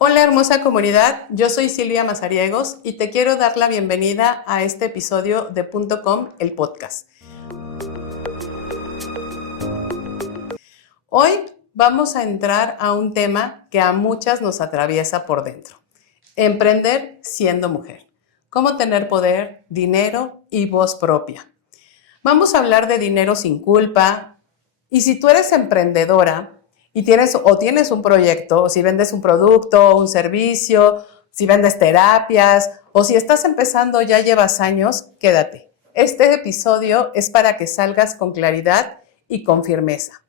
Hola hermosa comunidad, yo soy Silvia Mazariegos y te quiero dar la bienvenida a este episodio de Punto Com, el podcast. Hoy vamos a entrar a un tema que a muchas nos atraviesa por dentro. Emprender siendo mujer. Cómo tener poder, dinero y voz propia. Vamos a hablar de dinero sin culpa y si tú eres emprendedora y tienes un proyecto, o si vendes un producto, un servicio, si vendes terapias o si estás empezando ya llevas años, quédate. Este episodio es para que salgas con claridad y con firmeza.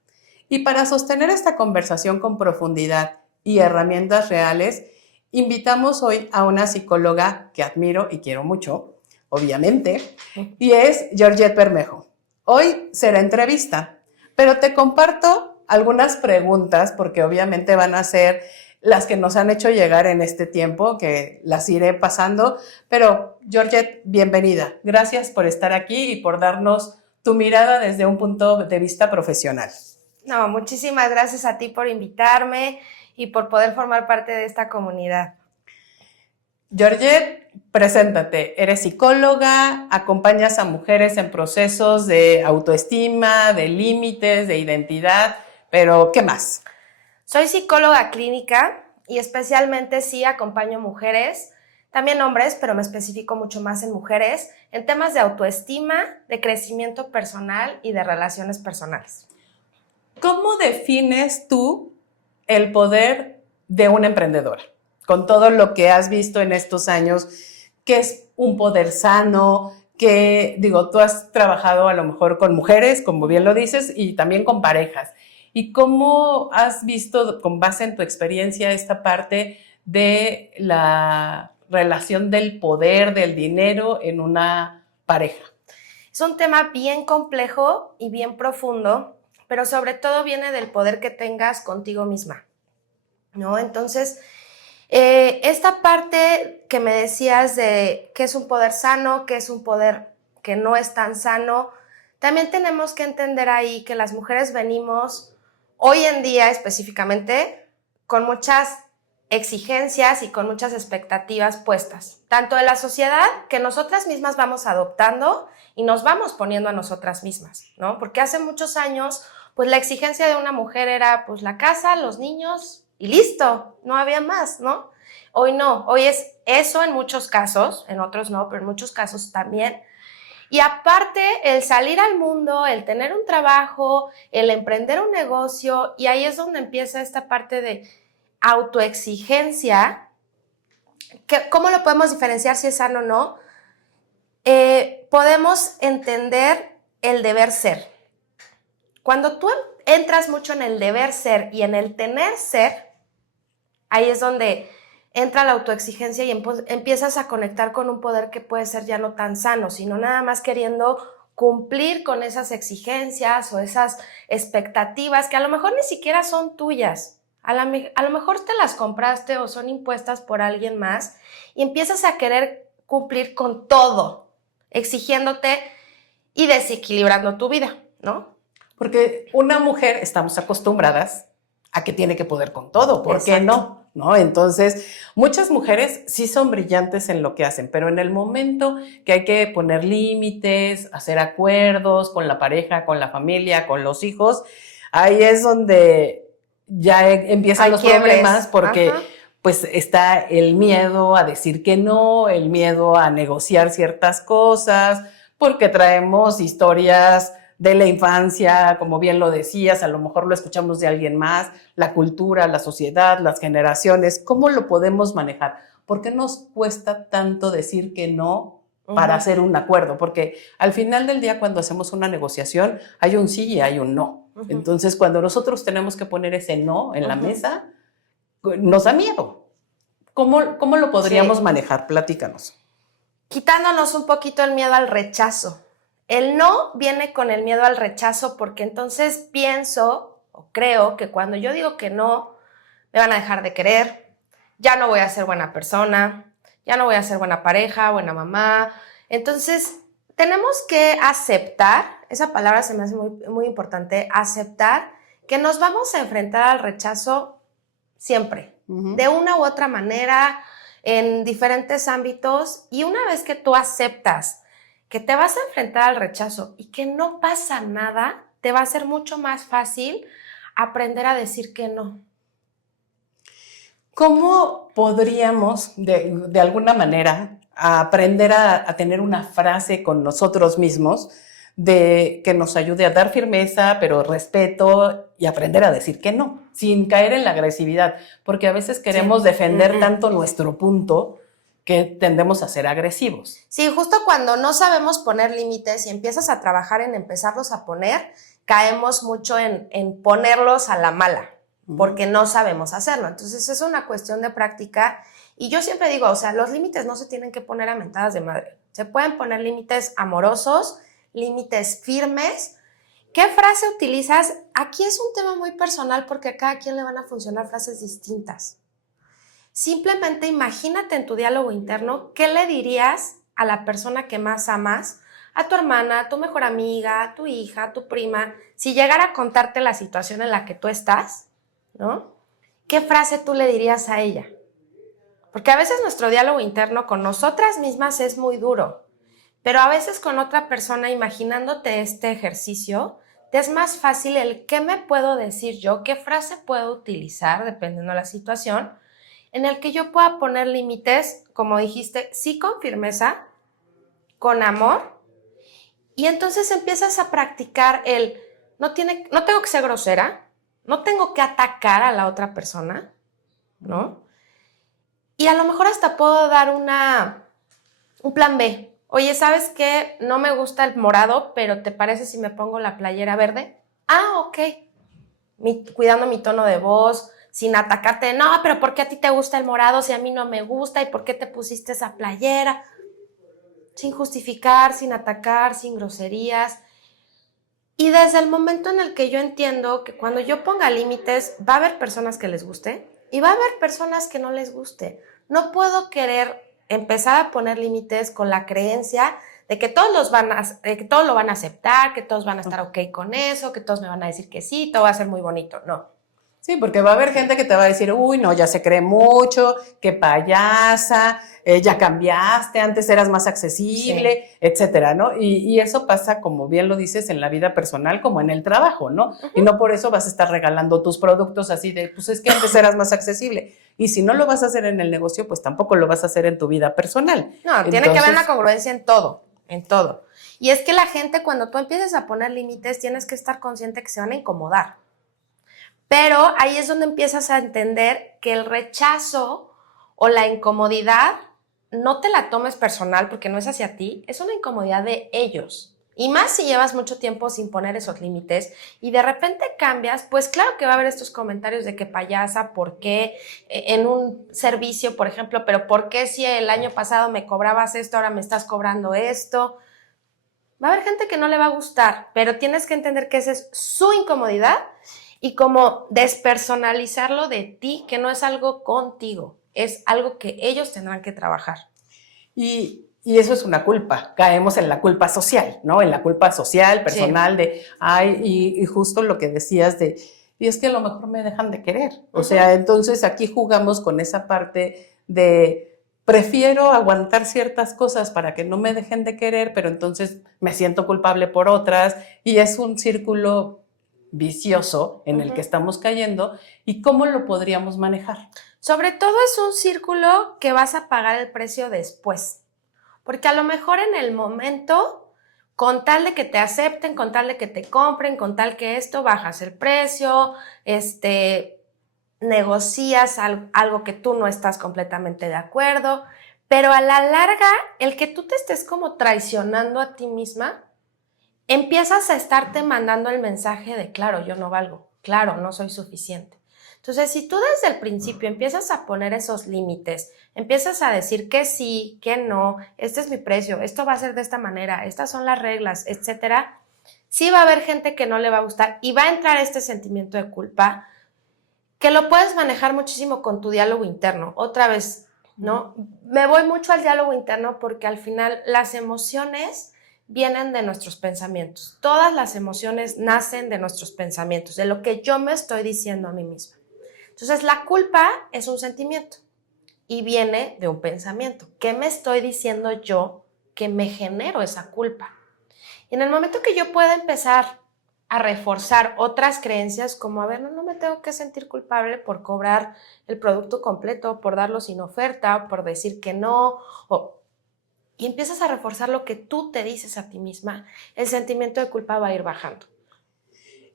Y para sostener esta conversación con profundidad y herramientas reales, invitamos hoy a una psicóloga que admiro y quiero mucho, obviamente, y es Georgette Bermejo. Hoy será entrevista, pero te comparto algunas preguntas porque obviamente van a ser las que nos han hecho llegar en este tiempo, que las iré pasando. Pero Georgette, bienvenida. Gracias por estar aquí y por darnos tu mirada desde un punto de vista profesional. No, muchísimas gracias a ti por invitarme y por poder formar parte de esta comunidad. Georgette, preséntate. Eres psicóloga, acompañas a mujeres en procesos de autoestima, de límites, de identidad, pero ¿qué más? Soy psicóloga clínica y especialmente sí acompaño mujeres, también hombres, pero me especifico mucho más en mujeres, en temas de autoestima, de crecimiento personal y de relaciones personales. ¿Cómo defines tú el poder de una emprendedora? Con todo lo que has visto en estos años, ¿qué es un poder sano? Tú has trabajado a lo mejor con mujeres, como bien lo dices, y también con parejas. ¿Y cómo has visto, con base en tu experiencia, esta parte de la relación del poder, del dinero en una pareja? Es un tema bien complejo y bien profundo, pero sobre todo viene del poder que tengas contigo misma, ¿no? Entonces, esta parte que me decías de qué es un poder sano, qué es un poder que no es tan sano, también tenemos que entender ahí que las mujeres venimos hoy en día específicamente con muchas exigencias y con muchas expectativas puestas, tanto de la sociedad que nosotras mismas vamos adoptando y nos vamos poniendo a nosotras mismas, ¿no? Porque hace muchos años, pues la exigencia de una mujer era pues la casa, los niños y listo, no había más, ¿no? Hoy no, hoy es eso en muchos casos, en otros no, pero en muchos casos también. Y aparte, el salir al mundo, el tener un trabajo, el emprender un negocio, y ahí es donde empieza esta parte de autoexigencia. ¿Cómo lo podemos diferenciar si es sano o no? Podemos entender el deber ser. Cuando tú entras mucho en el deber ser y en el tener ser, ahí es donde entra la autoexigencia y empiezas a conectar con un poder que puede ser ya no tan sano, sino nada más queriendo cumplir con esas exigencias o esas expectativas que a lo mejor ni siquiera son tuyas. A lo mejor te las compraste o son impuestas por alguien más y empiezas a querer cumplir con todo, exigiéndote y desequilibrando tu vida, ¿no? Porque una mujer estamos acostumbradas a que tiene que poder con todo, ¿por qué no? ¿No? Entonces, muchas mujeres sí son brillantes en lo que hacen, pero en el momento que hay que poner límites, hacer acuerdos con la pareja, con la familia, con los hijos, ahí es donde ya empiezan los problemas porque pues está el miedo a decir que no, el miedo a negociar ciertas cosas, porque traemos historias de la infancia, como bien lo decías, a lo mejor lo escuchamos de alguien más, la cultura, la sociedad, las generaciones, ¿cómo lo podemos manejar? ¿Por qué nos cuesta tanto decir que no para hacer un acuerdo? Porque al final del día, cuando hacemos una negociación, hay un sí y hay un no. Entonces, cuando nosotros tenemos que poner ese no en la mesa, nos da miedo. ¿Cómo lo podríamos manejar? Platícanos. Quitándonos un poquito el miedo al rechazo. El no viene con el miedo al rechazo porque entonces pienso o creo que cuando yo digo que no, me van a dejar de querer, ya no voy a ser buena persona, ya no voy a ser buena pareja, buena mamá. Entonces, tenemos que aceptar, esa palabra se me hace muy, muy importante, aceptar que nos vamos a enfrentar al rechazo siempre, de una u otra manera, en diferentes ámbitos, y una vez que tú aceptas que te vas a enfrentar al rechazo y que no pasa nada, te va a ser mucho más fácil aprender a decir que no. ¿Cómo podríamos, de alguna manera, aprender a tener una frase con nosotros mismos que nos ayude a dar firmeza, pero respeto y aprender a decir que no, sin caer en la agresividad? Porque a veces queremos defender tanto nuestro punto que tendemos a ser agresivos. Sí, justo cuando no sabemos poner límites y empiezas a trabajar en empezarlos a poner, caemos mucho en ponerlos a la mala, porque no sabemos hacerlo. Entonces es una cuestión de práctica, y yo siempre digo, o sea, los límites no se tienen que poner a mentadas de madre. Se pueden poner límites amorosos, límites firmes. ¿Qué frase utilizas? Aquí es un tema muy personal porque a cada quien le van a funcionar frases distintas. Simplemente imagínate en tu diálogo interno qué le dirías a la persona que más amas, a tu hermana, a tu mejor amiga, a tu hija, a tu prima, si llegara a contarte la situación en la que tú estás, ¿no? ¿Qué frase tú le dirías a ella? Porque a veces nuestro diálogo interno con nosotras mismas es muy duro, pero a veces con otra persona, imaginándote este ejercicio, te es más fácil el qué me puedo decir yo, qué frase puedo utilizar, dependiendo de la situación, en el que yo pueda poner límites, como dijiste, sí con firmeza, con amor, y entonces empiezas a practicar no tengo que ser grosera, no tengo que atacar a la otra persona, ¿no? Y a lo mejor hasta puedo dar un plan B. Oye, ¿sabes qué? No me gusta el morado, pero ¿te parece si me pongo la playera verde? Ah, ok. Cuidando mi tono de voz, sin atacarte. No, pero ¿por qué a ti te gusta el morado si a mí no me gusta? ¿Y por qué te pusiste esa playera? Sin justificar, sin atacar, sin groserías. Y desde el momento en el que yo entiendo que cuando yo ponga límites, va a haber personas que les guste y va a haber personas que no les guste. No puedo querer empezar a poner límites con la creencia de que todos lo van a aceptar, que todos van a estar ok con eso, que todos me van a decir que sí, todo va a ser muy bonito. No. Sí, porque va a haber gente que te va a decir, uy, no, ya se cree mucho, qué payasa, ya cambiaste, antes eras más accesible, sí, etcétera, ¿no? Y eso pasa, como bien lo dices, en la vida personal como en el trabajo, ¿no? Y no por eso vas a estar regalando tus productos así de, pues es que antes eras más accesible. Y si no lo vas a hacer en el negocio, pues tampoco lo vas a hacer en tu vida personal. No, tiene que haber una congruencia en todo, en todo. Y es que la gente, cuando tú empieces a poner límites, tienes que estar consciente que se van a incomodar. Pero ahí es donde empiezas a entender que el rechazo o la incomodidad no te la tomes personal porque no es hacia ti, es una incomodidad de ellos. Y más si llevas mucho tiempo sin poner esos límites y de repente cambias, pues claro que va a haber estos comentarios de que payasa, ¿por qué en un servicio, por ejemplo, pero por qué si el año pasado me cobrabas esto, ahora me estás cobrando esto? Va a haber gente que no le va a gustar, pero tienes que entender que esa es su incomodidad y como despersonalizarlo de ti, que no es algo contigo, es algo que ellos tendrán que trabajar. Y eso es una culpa, caemos en la culpa social, ¿no? En la culpa social, personal, sí, y justo lo que decías y es que a lo mejor me dejan de querer. O sea, entonces aquí jugamos con esa parte de prefiero aguantar ciertas cosas para que no me dejen de querer, pero entonces me siento culpable por otras y es un círculo vicioso en el que estamos cayendo. ¿Y cómo lo podríamos manejar? Sobre todo es un círculo que vas a pagar el precio después, porque a lo mejor en el momento, con tal de que te acepten, con tal de que te compren, con tal que esto, bajas el precio, negocias algo que tú no estás completamente de acuerdo, pero a la larga, el que tú te estés como traicionando a ti misma, empiezas a estarte mandando el mensaje de, claro, yo no valgo, claro, no soy suficiente. Entonces, si tú desde el principio empiezas a poner esos límites, empiezas a decir que sí, que no, este es mi precio, esto va a ser de esta manera, estas son las reglas, etcétera, sí va a haber gente que no le va a gustar y va a entrar este sentimiento de culpa que lo puedes manejar muchísimo con tu diálogo interno. Otra vez, ¿no? Me voy mucho al diálogo interno porque al final las emociones vienen de nuestros pensamientos. Todas las emociones nacen de nuestros pensamientos, de lo que yo me estoy diciendo a mí misma. Entonces, la culpa es un sentimiento y viene de un pensamiento. ¿Qué me estoy diciendo yo que me genero esa culpa? Y en el momento que yo pueda empezar a reforzar otras creencias como, a ver, no me tengo que sentir culpable por cobrar el producto completo, por darlo sin oferta, por decir que no, y empiezas a reforzar lo que tú te dices a ti misma, el sentimiento de culpa va a ir bajando.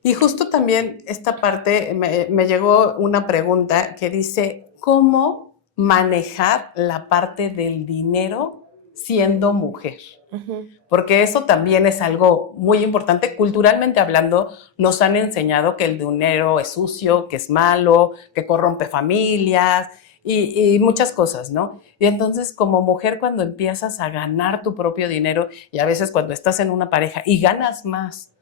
Y justo también esta parte, me llegó una pregunta que dice, ¿cómo manejar la parte del dinero siendo mujer? Porque eso también es algo muy importante. Culturalmente hablando, nos han enseñado que el dinero es sucio, que es malo, que corrompe familias y muchas cosas, ¿no? Y entonces, como mujer, cuando empiezas a ganar tu propio dinero y a veces cuando estás en una pareja y ganas más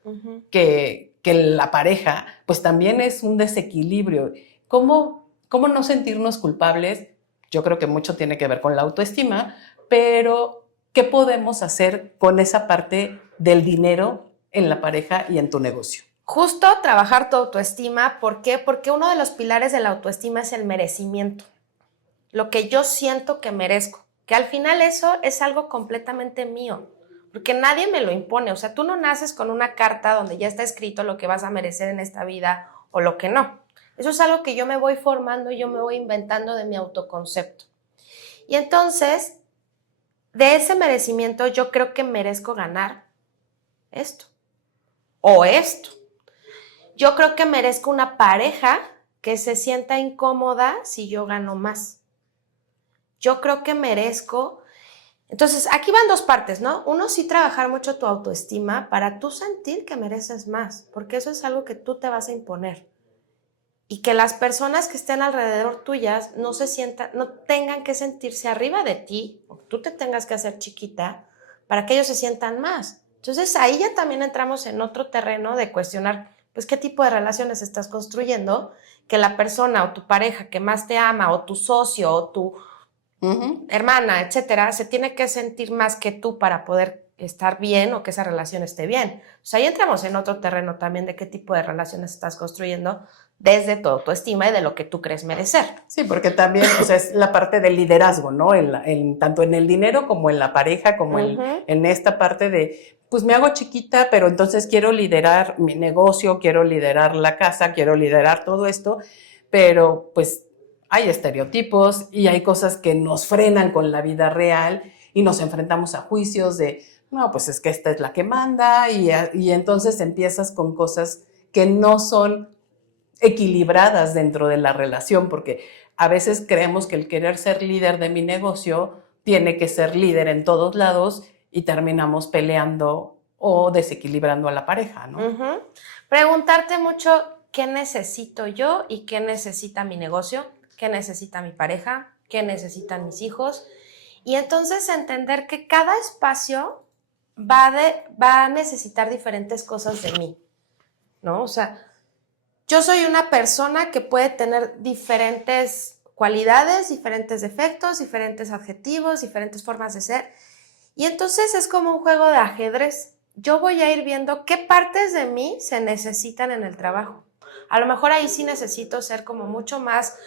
que la pareja, pues también es un desequilibrio. ¿Cómo no sentirnos culpables? Yo creo que mucho tiene que ver con la autoestima, pero ¿qué podemos hacer con esa parte del dinero en la pareja y en tu negocio? Justo trabajar tu autoestima. ¿Por qué? Porque uno de los pilares de la autoestima es el merecimiento. Lo que yo siento que merezco. Que al final eso es algo completamente mío. Porque nadie me lo impone. O sea, tú no naces con una carta donde ya está escrito lo que vas a merecer en esta vida o lo que no. Eso es algo que yo me voy formando y yo me voy inventando de mi autoconcepto. Y entonces, de ese merecimiento, yo creo que merezco ganar esto o esto. Yo creo que merezco una pareja que se sienta incómoda si yo gano más. Yo creo que merezco. Entonces, aquí van dos partes, ¿no? Uno, sí trabajar mucho tu autoestima para tú sentir que mereces más, porque eso es algo que tú te vas a imponer. Y que las personas que estén alrededor tuyas no tengan que sentirse arriba de ti, o tú te tengas que hacer chiquita para que ellos se sientan más. Entonces, ahí ya también entramos en otro terreno de cuestionar, pues, qué tipo de relaciones estás construyendo, que la persona o tu pareja que más te ama, o tu socio, o tu hermana, etcétera, se tiene que sentir más que tú para poder estar bien o que esa relación esté bien. O sea, ahí entramos en otro terreno también de qué tipo de relaciones estás construyendo desde tu autoestima y de lo que tú crees merecer. Sí, porque también, o sea, es la parte del liderazgo, ¿no? Tanto en el dinero como en la pareja, como en esta parte de, pues me hago chiquita, pero entonces quiero liderar mi negocio, quiero liderar la casa, quiero liderar todo esto, pero pues hay estereotipos y hay cosas que nos frenan con la vida real y nos enfrentamos a juicios de, no, pues es que esta es la que manda y entonces empiezas con cosas que no son equilibradas dentro de la relación, porque a veces creemos que el querer ser líder de mi negocio tiene que ser líder en todos lados y terminamos peleando o desequilibrando a la pareja, ¿no? Preguntarte mucho qué necesito yo y qué necesita mi negocio, qué necesita mi pareja, qué necesitan mis hijos, y entonces entender que cada espacio va a necesitar diferentes cosas de mí, ¿no? O sea, yo soy una persona que puede tener diferentes cualidades, diferentes defectos, diferentes adjetivos, diferentes formas de ser. Y entonces es como un juego de ajedrez. Yo voy a ir viendo qué partes de mí se necesitan en el trabajo. A lo mejor ahí sí necesito ser como mucho más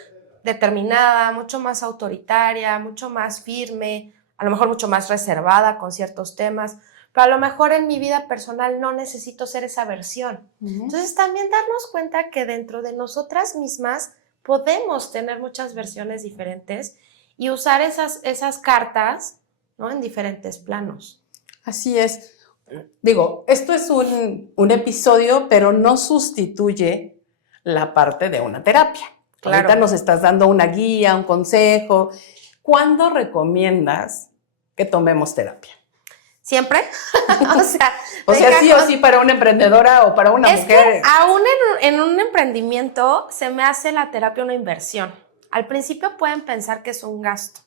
determinada, mucho más autoritaria, mucho más firme, a lo mejor mucho más reservada con ciertos temas. Pero a lo mejor en mi vida personal no necesito ser esa versión. Entonces también darnos cuenta que dentro de nosotras mismas podemos tener muchas versiones diferentes y usar esas cartas, ¿no?, en diferentes planos. Así es. Digo, esto es un episodio, pero no sustituye la parte de una terapia. Claro. Ahorita nos estás dando una guía, un consejo. ¿Cuándo recomiendas que tomemos terapia? ¿Siempre? o sea, sí o sí para una emprendedora o para una mujer. Que aún en un emprendimiento se me hace la terapia una inversión. Al principio pueden pensar que es un gasto.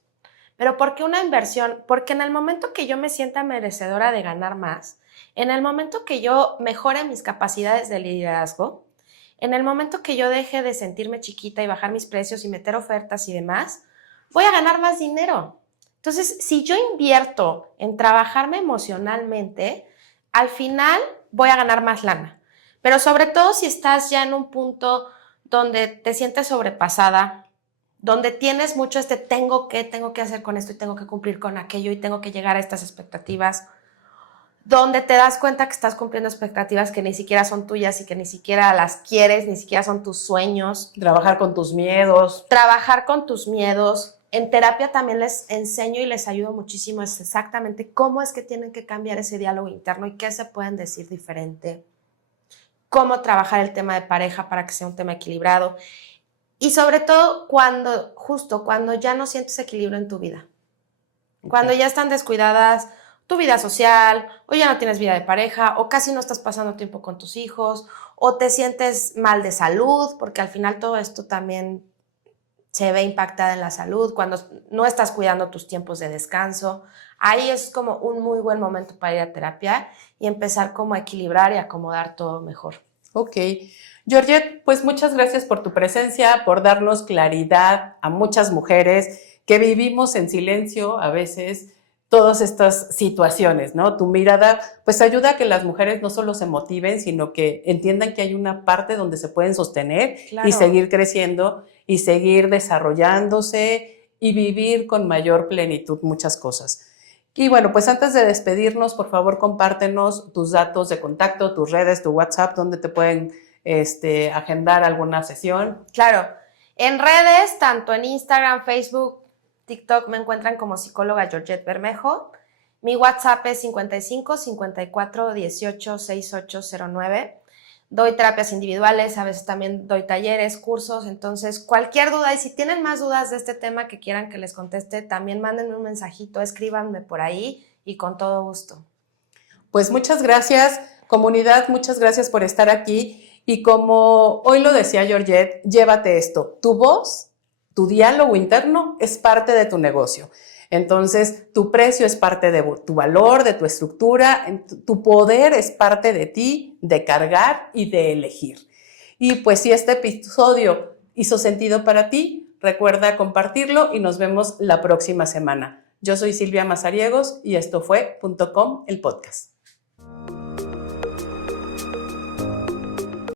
¿Pero por qué una inversión? Porque en el momento que yo me sienta merecedora de ganar más, en el momento que yo mejore mis capacidades de liderazgo, en el momento que yo deje de sentirme chiquita y bajar mis precios y meter ofertas y demás, voy a ganar más dinero. Entonces, si yo invierto en trabajarme emocionalmente, al final voy a ganar más lana. Pero sobre todo si estás ya en un punto donde te sientes sobrepasada, donde tienes mucho tengo que hacer con esto y tengo que cumplir con aquello y tengo que llegar a estas expectativas, donde te das cuenta que estás cumpliendo expectativas que ni siquiera son tuyas y que ni siquiera las quieres, ni siquiera son tus sueños. Trabajar con tus miedos. Trabajar con tus miedos. En terapia también les enseño y les ayudo muchísimo es exactamente cómo es que tienen que cambiar ese diálogo interno y qué se pueden decir diferente. Cómo trabajar el tema de pareja para que sea un tema equilibrado. Y sobre todo cuando ya no sientes equilibrio en tu vida. Okay. Cuando ya están descuidadas tu vida social, o ya no tienes vida de pareja, o casi no estás pasando tiempo con tus hijos, o te sientes mal de salud, porque al final todo esto también se ve impactada en la salud, cuando no estás cuidando tus tiempos de descanso. Ahí es como un muy buen momento para ir a terapia y empezar como a equilibrar y acomodar todo mejor. Ok. Georgette, pues muchas gracias por tu presencia, por darnos claridad a muchas mujeres que vivimos en silencio a veces todas estas situaciones, ¿no? Tu mirada pues ayuda a que las mujeres no solo se motiven, sino que entiendan que hay una parte donde se pueden sostener, claro, y seguir creciendo y seguir desarrollándose y vivir con mayor plenitud muchas cosas. Y bueno, pues antes de despedirnos, por favor, compártenos tus datos de contacto, tus redes, tu WhatsApp, donde te pueden agendar alguna sesión. Claro, en redes, tanto en Instagram, Facebook, TikTok, me encuentran como psicóloga Georgette Bermejo. Mi WhatsApp es 55 54 18 6809. Doy terapias individuales, a veces también doy talleres, cursos, entonces cualquier duda, y si tienen más dudas de este tema que quieran que les conteste, también mándenme un mensajito, escríbanme por ahí y con todo gusto. Pues muchas gracias, comunidad, muchas gracias por estar aquí. Y como hoy lo decía Georgette, llévate esto, tu voz, tu diálogo interno es parte de tu negocio. Entonces, tu precio es parte de tu valor, de tu estructura, tu poder es parte de ti, de cargar y de elegir. Y pues si este episodio hizo sentido para ti, recuerda compartirlo y nos vemos la próxima semana. Yo soy Silvia Mazariegos y esto fue .com, el podcast.